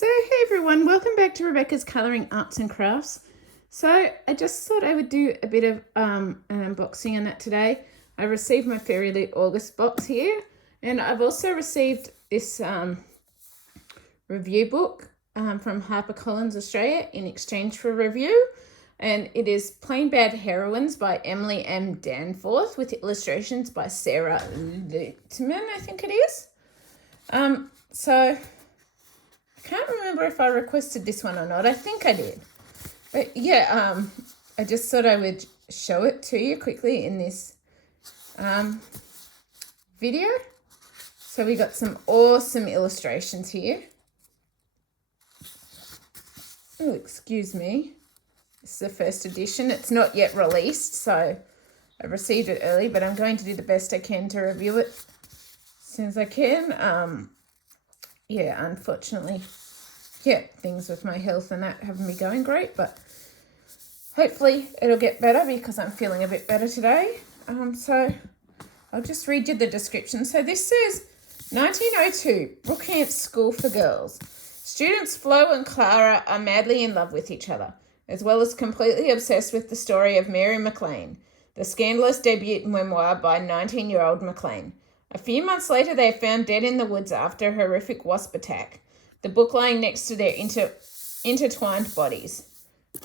So hey everyone, welcome back to Rebecca's Colouring Arts and Crafts. So I just thought I would do a bit of an unboxing on that today. I received my Fairyloot August box here, and I've also received this review book from HarperCollins Australia in exchange for a review, and it is Plain Bad Heroines by Emily M. Danforth with illustrations by Sarah Littman, I think it is. So I can't remember if I requested this one or not. I think I did. But yeah, I just thought I would show it to you quickly in this video. So we got some awesome illustrations here. Oh, excuse me. This is the first edition. It's not yet released, so I received it early, but I'm going to do the best I can to review it as soon as I can. Yeah, unfortunately, things with my health and that haven't been going great, but hopefully it'll get better because I'm feeling a bit better today. So I'll just read you the description. So this says, 1902, Brookhampton School for Girls. Students Flo and Clara are madly in love with each other, as well as completely obsessed with the story of Mary McLean, the scandalous debut memoir by 19-year-old McLean. A few months later, they are found dead in the woods after a horrific wasp attack, the book lying next to their intertwined bodies.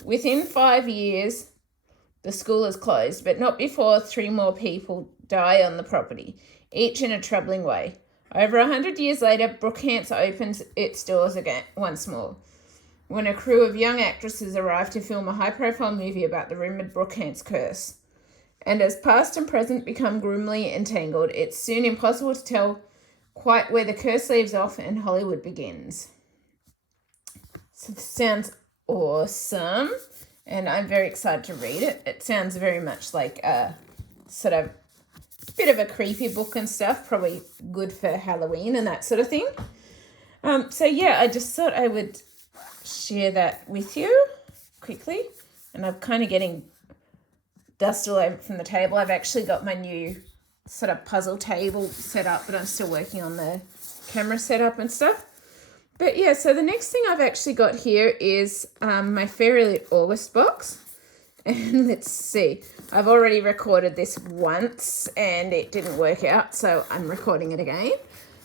Within 5 years, the school is closed, but not before 3 more people die on the property, each in a troubling way. Over 100 years later, Brookhampton opens its doors again once more, when a crew of young actresses arrive to film a high-profile movie about the rumoured Brookhampton curse. And as past and present become grimly entangled, it's soon impossible to tell quite where the curse leaves off and Hollywood begins. So this sounds awesome, and I'm very excited to read it. It sounds very much like a sort of bit of a creepy book and stuff, probably good for Halloween and that sort of thing. So yeah, I just thought I would share that with you quickly, and I'm kind of getting dust all over from the table. I've actually got my new sort of puzzle table set up, but I'm still working on the camera setup and stuff. But yeah, so the next thing I've actually got here is my Fairyloot August box. And let's see, I've already recorded this once and it didn't work out, so I'm recording it again.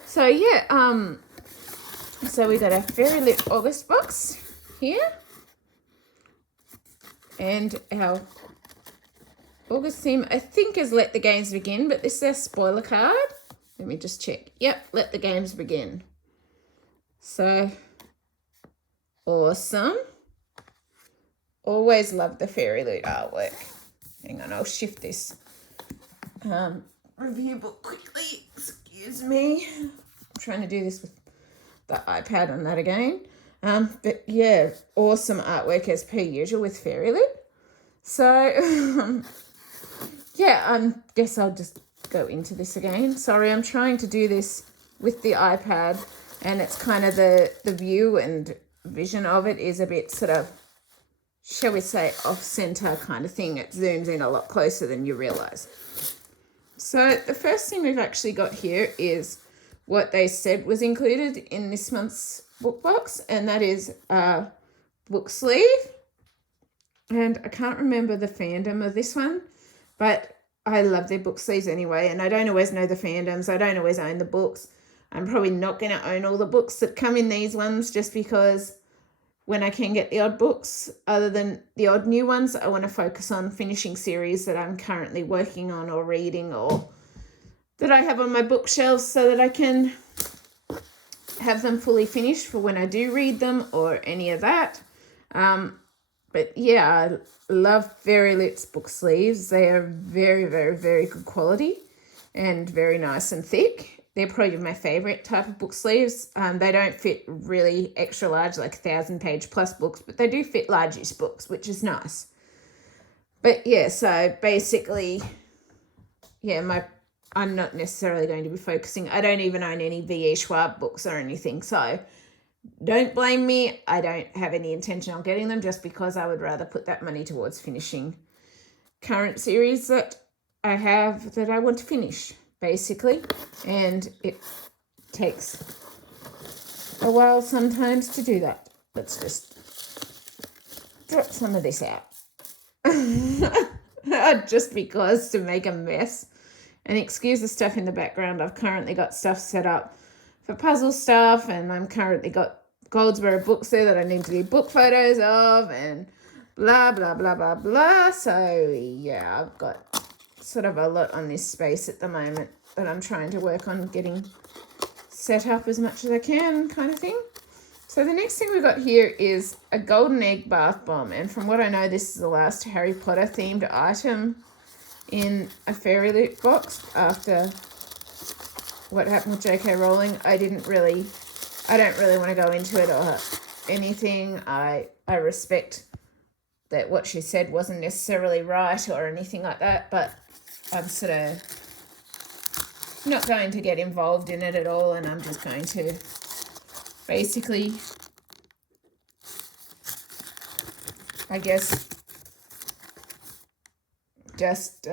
So yeah, so we got a Fairyloot August box here. And our August theme, I think, is Let the Games Begin, but this is a spoiler card. Let me just check. Yep, Let the Games Begin. So, awesome. Always love the Fairyloot artwork. Hang on, I'll shift this review book quickly. Excuse me. I'm trying to do this with the iPad on that again. But yeah, awesome artwork as per usual with Fairyloot. So, yeah, I guess I'll just go into this again. Sorry, I'm trying to do this with the iPad, and it's kind of the view and vision of it is a bit sort of, shall we say, off-center kind of thing. It zooms in a lot closer than you realise. So the first thing we've actually got here is what they said was included in this month's book box, and that is a book sleeve. And I can't remember the fandom of this one, but I love their book sleeves anyway, and I don't always know the fandoms. I don't always own the books. I'm probably not going to own all the books that come in these ones, just because when I can get the odd books, other than the odd new ones, I want to focus on finishing series that I'm currently working on or reading, or that I have on my bookshelves, so that I can have them fully finished for when I do read them or any of that. But yeah, I love Fairyloot's book sleeves. They are very, very, very good quality and very nice and thick. They're probably my favourite type of book sleeves. They don't fit really extra large, like 1,000-page plus books, but they do fit largish books, which is nice. But yeah, so basically, yeah, I'm not necessarily going to be focusing. I don't even own any V.E. Schwab books or anything, so don't blame me. I don't have any intention on getting them, just because I would rather put that money towards finishing current series that I have that I want to finish, basically. And it takes a while sometimes to do that. Let's just drop some of this out. Just because, to make a mess. And excuse the stuff in the background. I've currently got stuff set up for puzzle stuff, and I'm currently got Goldsboro books there that I need to do book photos of, and blah, blah, blah, blah, blah. So, yeah, I've got sort of a lot on this space at the moment that I'm trying to work on getting set up as much as I can, kind of thing. So the next thing we've got here is a golden egg bath bomb. And from what I know, this is the last Harry Potter themed item in a Fairyloot box after what happened with J.K. Rowling. I don't really want to go into it or anything. I respect that what she said wasn't necessarily right or anything like that, but I'm sort of not going to get involved in it at all, and I'm just going to basically, I guess, just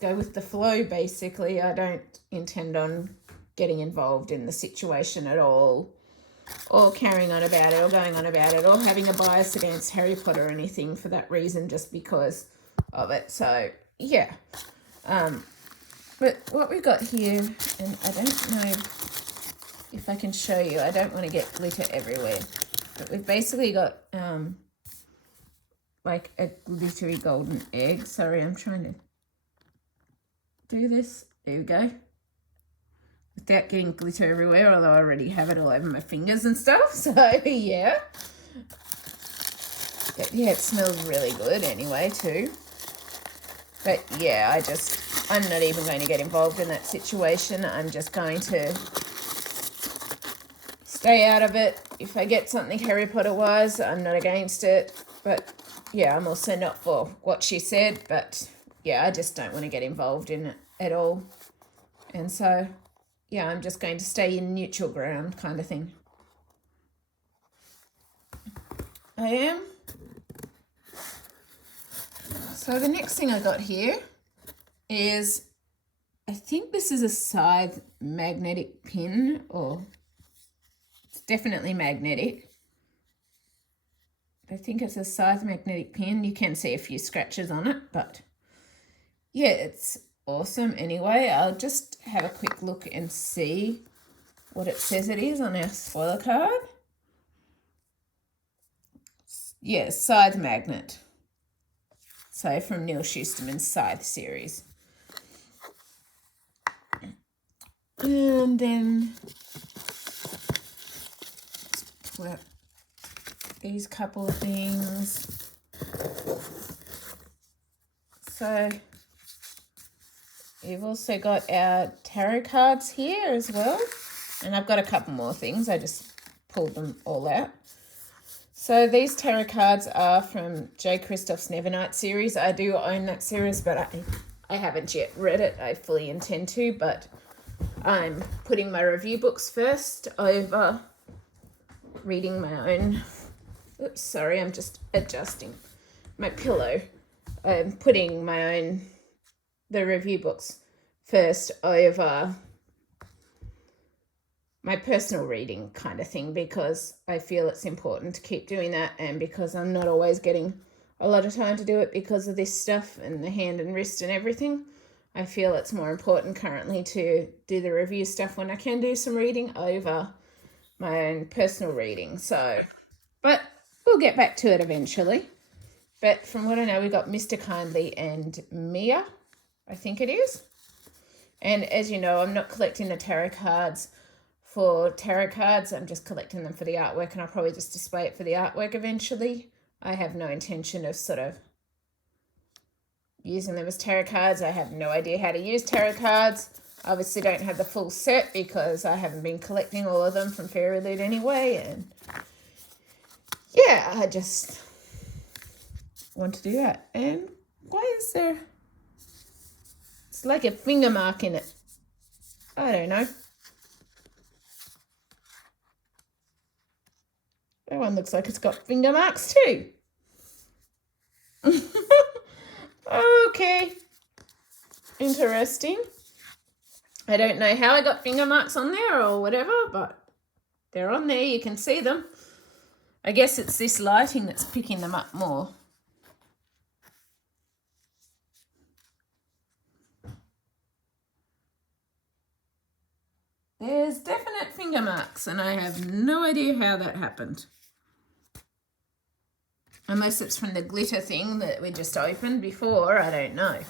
go with the flow, basically. I don't intend on getting involved in the situation at all, or carrying on about it, or going on about it, or having a bias against Harry Potter or anything for that reason, just because of it. So, yeah. But what we've got here, and I don't know if I can show you, I don't want to get glitter everywhere, but we've basically got like a glittery golden egg. Sorry, I'm trying to do this. There we go. Without getting glitter everywhere, although I already have it all over my fingers and stuff. So, yeah. But, yeah, it smells really good anyway, too. But, yeah, I'm not even going to get involved in that situation. I'm just going to stay out of it. If I get something Harry Potter-wise, I'm not against it. But, yeah, I'm also not for what she said. But, yeah, I just don't want to get involved in it at all. And so, yeah, I'm just going to stay in neutral ground kind of thing. I am. So the next thing I got here is, I think this is a scythe magnetic pin, or it's definitely magnetic. I think it's a scythe magnetic pin. You can see a few scratches on it, but yeah, it's awesome. Anyway, I'll just have a quick look and see what it says it is on our spoiler card. Yeah, scythe magnet. So from Neil Schusterman's Scythe series. And then pull out these couple of things. So we've also got our tarot cards here as well. And I've got a couple more things. I just pulled them all out. So these tarot cards are from J. Christoph's Nevernight series. I do own that series, but I haven't yet read it. I fully intend to, but I'm putting my review books first over reading my own. Oops, sorry, I'm just adjusting my pillow. I'm putting the review books first over my personal reading kind of thing, because I feel it's important to keep doing that, and because I'm not always getting a lot of time to do it because of this stuff and the hand and wrist and everything. I feel it's more important currently to do the review stuff when I can do some reading over my own personal reading. So, but we'll get back to it eventually. But from what I know, we've got Mr. Kindly and Mia, I think it is. And as you know, I'm not collecting the tarot cards for tarot cards. I'm just collecting them for the artwork, and I'll probably just display it for the artwork eventually. I have no intention of sort of using them as tarot cards. I have no idea how to use tarot cards. I obviously don't have the full set because I haven't been collecting all of them from Fairyloot anyway. And yeah, I just want to do that. And why is there... It's like a finger mark in it. I don't know. That one looks like it's got finger marks too. Okay. Interesting. I don't know how I got finger marks on there or whatever, but they're on there. You can see them. I guess it's this lighting that's picking them up more. There's definite finger marks, and I have no idea how that happened. Unless it's from the glitter thing that we just opened before, I don't know.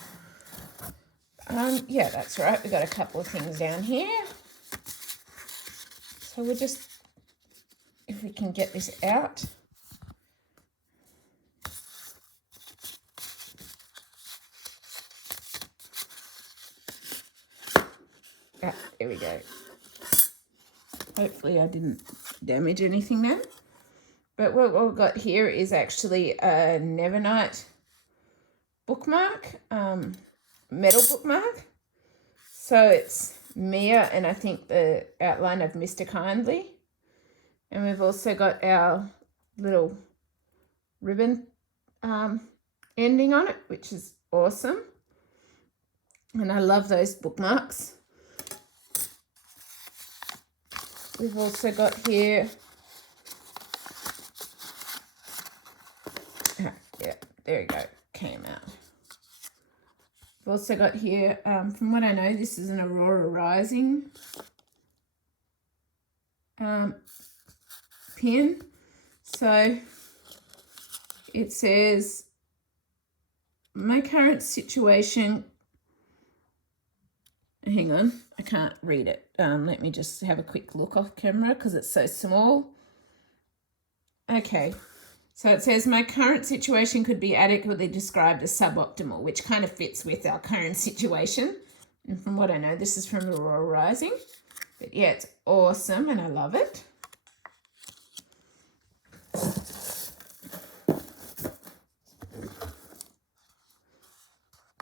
Yeah, that's right. We've got a couple of things down here. So we'll just, if we can get this out. Ah, there we go. Hopefully I didn't damage anything there. But what we've got here is actually a Nevernight bookmark, metal bookmark. So it's Mia and I think the outline of Mr. Kindly. And we've also got our little ribbon ending on it, which is awesome. And I love those bookmarks. We've also got here, yeah, there we go, came out. We've also got here, from what I know, this is an Aurora Rising pin. So it says, my current situation, hang on, I can't read it. Let me just have a quick look off camera because it's so small. Okay, so it says my current situation could be adequately described as suboptimal, which kind of fits with our current situation. And from what I know, this is from Aurora Rising. But yeah, it's awesome and I love it.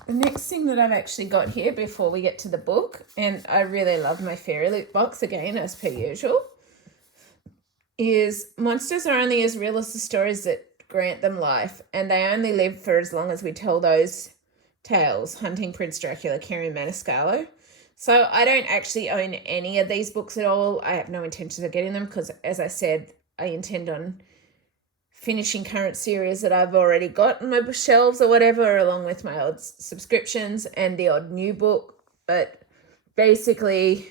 The next thing that I've actually got here before we get to the book, and I really love my Fairyloot box again, as per usual, is monsters are only as real as the stories that grant them life, and they only live for as long as we tell those tales. Hunting Prince Dracula, Carrie Maniscalco. So I don't actually own any of these books at all. I have no intention of getting them because, as I said, I intend on finishing current series that I've already got on my shelves or whatever, along with my old subscriptions and the odd new book. But basically,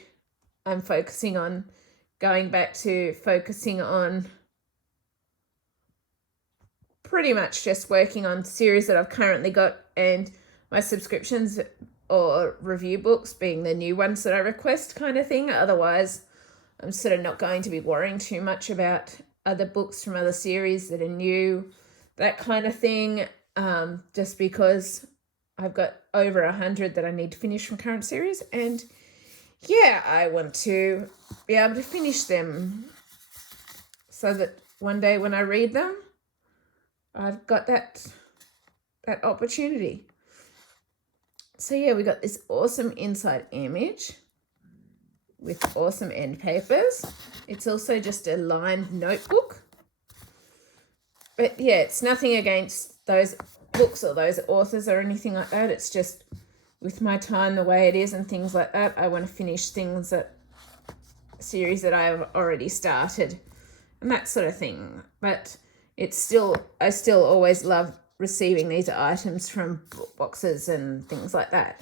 I'm focusing on going back to focusing on pretty much just working on series that I've currently got, and my subscriptions or review books being the new ones that I request kind of thing. Otherwise, I'm sort of not going to be worrying too much about other books from other series that are new, that kind of thing, just because I've got over 100 that I need to finish from current series, and yeah, I want to be able to finish them so that one day when I read them, I've got that opportunity. So yeah, we got this awesome inside image with awesome end papers. It's also just a lined notebook. But yeah, it's nothing against those books or those authors or anything like that. It's just with my time the way it is and things like that, I want to finish things that series that I've already started and that sort of thing. But it's still, I still always love receiving these items from book boxes and things like that.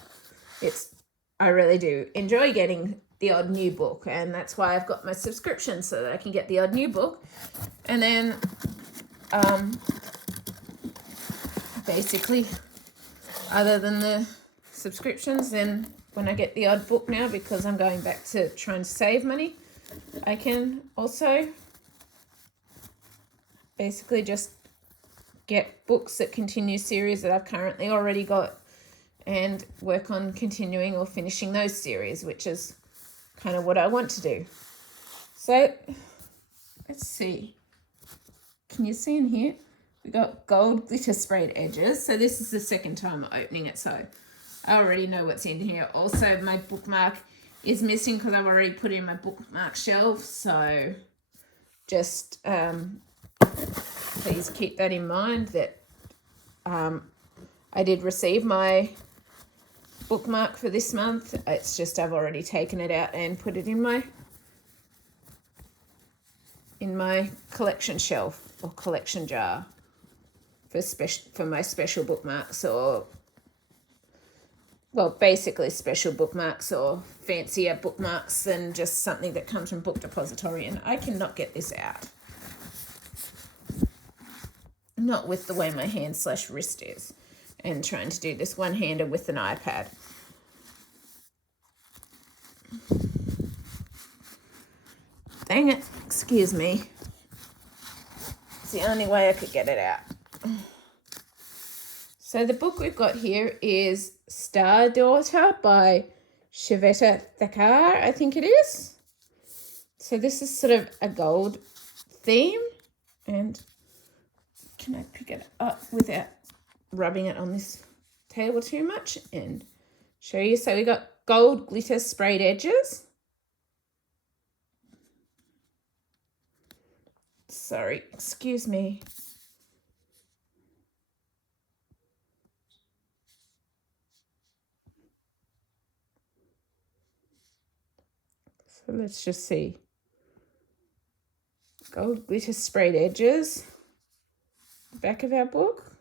I really do enjoy getting the odd new book, and that's why I've got my subscription, so that I can get the odd new book. And then basically, other than the subscriptions, then when I get the odd book now, because I'm going back to trying to save money, I can also basically just get books that continue series that I've currently already got and work on continuing or finishing those series, which is kind of what I want to do. So let's see. Can you see in here? We got gold glitter sprayed edges. So this is the second time opening it, so I already know what's in here. Also, my bookmark is missing because I've already put it in my bookmark shelf. So just please keep that in mind, that I did receive my bookmark for this month. It's just I've already taken it out and put it in my collection shelf or collection jar for my special bookmarks, or well, basically special bookmarks or fancier bookmarks than just something that comes from Book Depository. And I cannot get this out. Not with the way my hand/wrist is and trying to do this one-handed with an iPad. Dang it, excuse me. It's the only way I could get it out. So the book we've got here is Star Daughter by Shveta Thakkar, I think it is. So this is sort of a gold theme, and can I pick it up without rubbing it on this table too much and show you? So we got gold glitter sprayed edges. Sorry, excuse me. So let's just see. Gold glitter sprayed edges. The back of our book.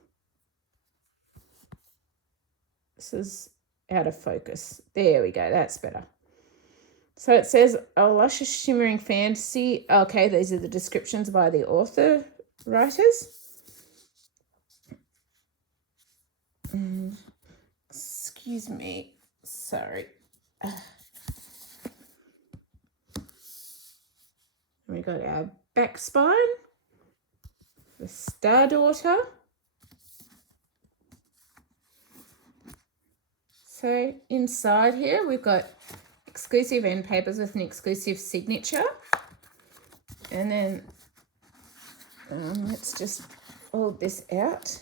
This is out of focus. There we go, that's better. So it says, a luscious shimmering fantasy. Okay, these are the descriptions by the author writers. Excuse me, sorry. We got our back spine, the Star Daughter. So inside here we've got exclusive end papers with an exclusive signature. And then let's just fold this out.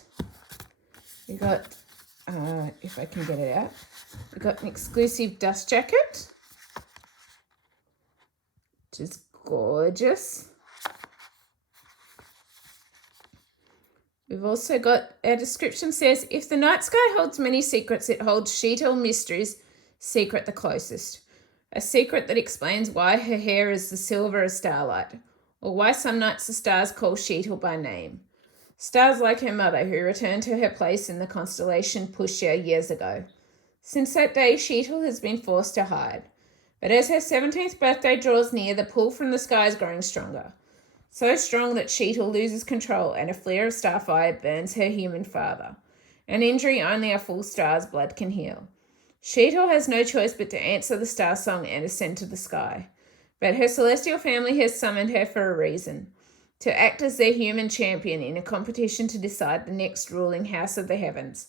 We got, if I can get it out, we've got an exclusive dust jacket, which is gorgeous. We've also got, our description says, if the night sky holds many secrets, it holds Sheetal Mystery's secret the closest. A secret that explains why her hair is the silver as starlight, or why some nights the stars call Sheetal by name. Stars like her mother, who returned to her place in the constellation Pushya years ago. Since that day, Sheetal has been forced to hide. But as her 17th birthday draws near, the pull from the sky is growing stronger. So strong that Sheetal loses control and a flare of starfire burns her human father, an injury only a full star's blood can heal. Sheetal has no choice but to answer the star song and ascend to the sky. But her celestial family has summoned her for a reason, to act as their human champion in a competition to decide the next ruling house of the heavens.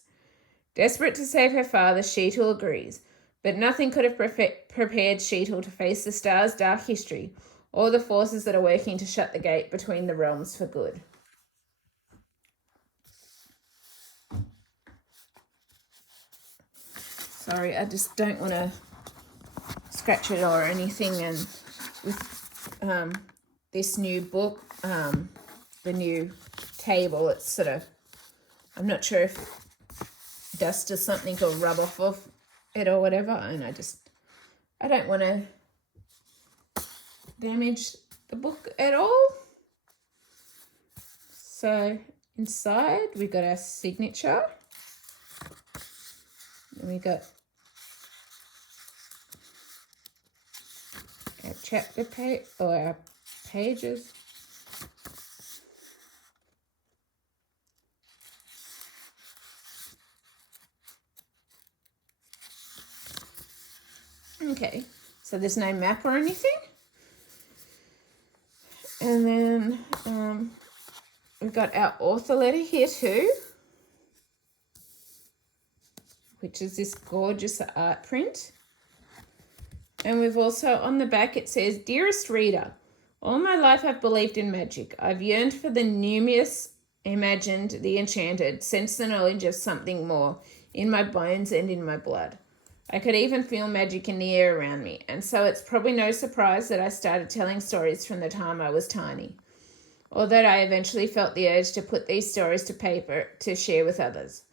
Desperate to save her father, Sheetal agrees, but nothing could have prepared Sheetal to face the star's dark history or the forces that are working to shut the gate between the realms for good. Sorry, I just don't want to scratch it or anything. And with this new book, the new table, it's sort of, I'm not sure if dust or something will rub off of it or whatever, and I don't want to damage the book at all. So inside we got our signature, and we got our chapter page or our pages. Okay, so there's no map or anything. And then we've got our author letter here too, which is this gorgeous art print. And we've also, on the back, it says, Dearest reader, all my life I've believed in magic. I've yearned for the numinous, imagined, the enchanted, sensed the knowledge of something more in my bones and in my blood. I could even feel magic in the air around me, and so it's probably no surprise that I started telling stories from the time I was tiny, or that I eventually felt the urge to put these stories to paper to share with others.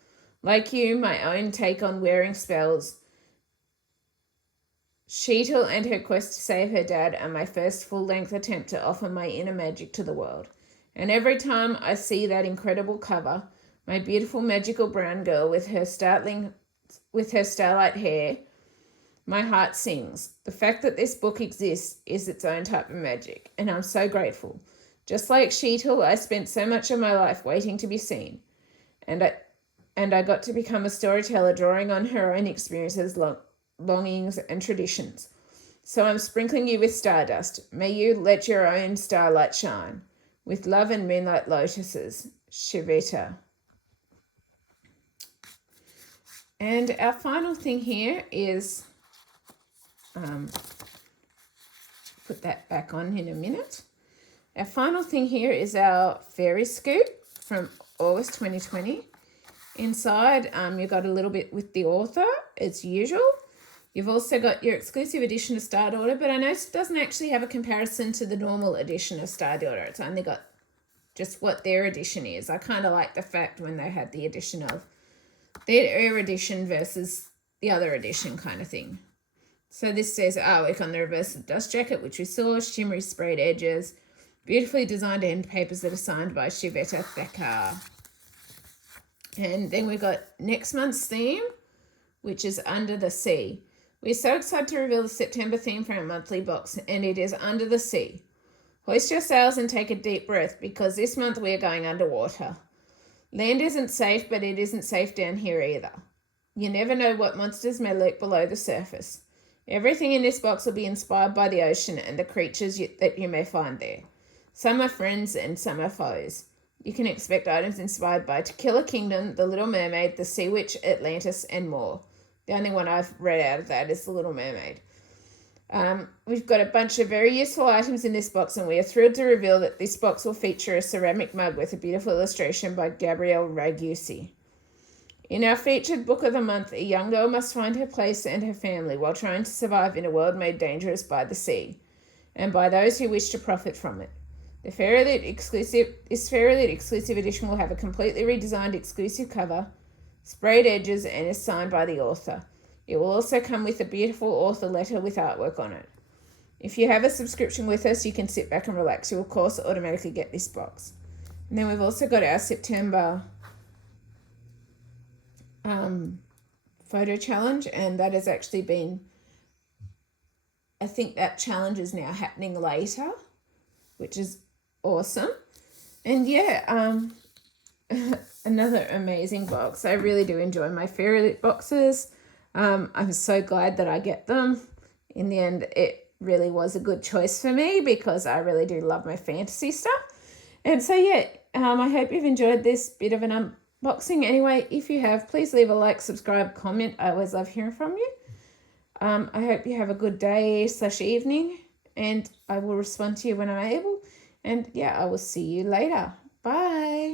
Like you, my own take on wearing spells Sheetal and her quest to save her dad are my first full-length attempt to offer my inner magic to the world. And every time I see that incredible cover, my beautiful magical brown girl with her starlight hair, my heart sings. The fact that this book exists is its own type of magic, and I'm so grateful. Just like Sheetal, I spent so much of my life waiting to be seen, and I got to become a storyteller drawing on her own experiences, longings, and traditions. So I'm sprinkling you with stardust. May you let your own starlight shine. With love and moonlight lotuses, Shiveta. And our final thing here is, put that back on in a minute. Our final thing here is our Fairy Scoop from August 2020. Inside, you've got a little bit with the author, as usual. You've also got your exclusive edition of Star Daughter, but I noticed it doesn't actually have a comparison to the normal edition of Star Daughter. It's only got just what their edition is. I kind of like the fact when they had the edition of their edition versus the other edition kind of thing. So this says artwork on the reverse of the dust jacket, which we saw, shimmery sprayed edges, beautifully designed end papers that are signed by Shiveta Thakkar. And then we've got next month's theme, which is Under the Sea. We're so excited to reveal the September theme for our monthly box, and it is Under the Sea. Hoist your sails and take a deep breath, because this month we are going underwater. Land isn't safe, but it isn't safe down here either. You never know what monsters may lurk below the surface. Everything in this box will be inspired by the ocean and the creatures that you may find there. Some are friends and some are foes. You can expect items inspired by To Kill a Kingdom, The Little Mermaid, The Sea Witch, Atlantis, and more. The only one I've read out of that is The Little Mermaid. We've got a bunch of very useful items in this box, and we are thrilled to reveal that this box will feature a ceramic mug with a beautiful illustration by Gabrielle Ragusi. In our featured book of the month, a young girl must find her place and her family while trying to survive in a world made dangerous by the sea, and by those who wish to profit from it. This Fairyloot exclusive edition will have a completely redesigned exclusive cover, sprayed edges, and is signed by the author. It will also come with a beautiful author letter with artwork on it. If you have a subscription with us, you can sit back and relax. You will, of course, automatically get this box. And then we've also got our September photo challenge, and that has actually been, I think that challenge is now happening later, which is awesome. And yeah, another amazing box. I really do enjoy my Fairyloot boxes. I'm so glad that I get them. In the end, it really was a good choice for me because I really do love my fantasy stuff. And so yeah, I hope you've enjoyed this bit of an unboxing. Anyway, if you have, please leave a like, subscribe, comment. I always love hearing from you. I hope you have a good day/evening, and I will respond to you when I'm able. And yeah, I will see you later. Bye.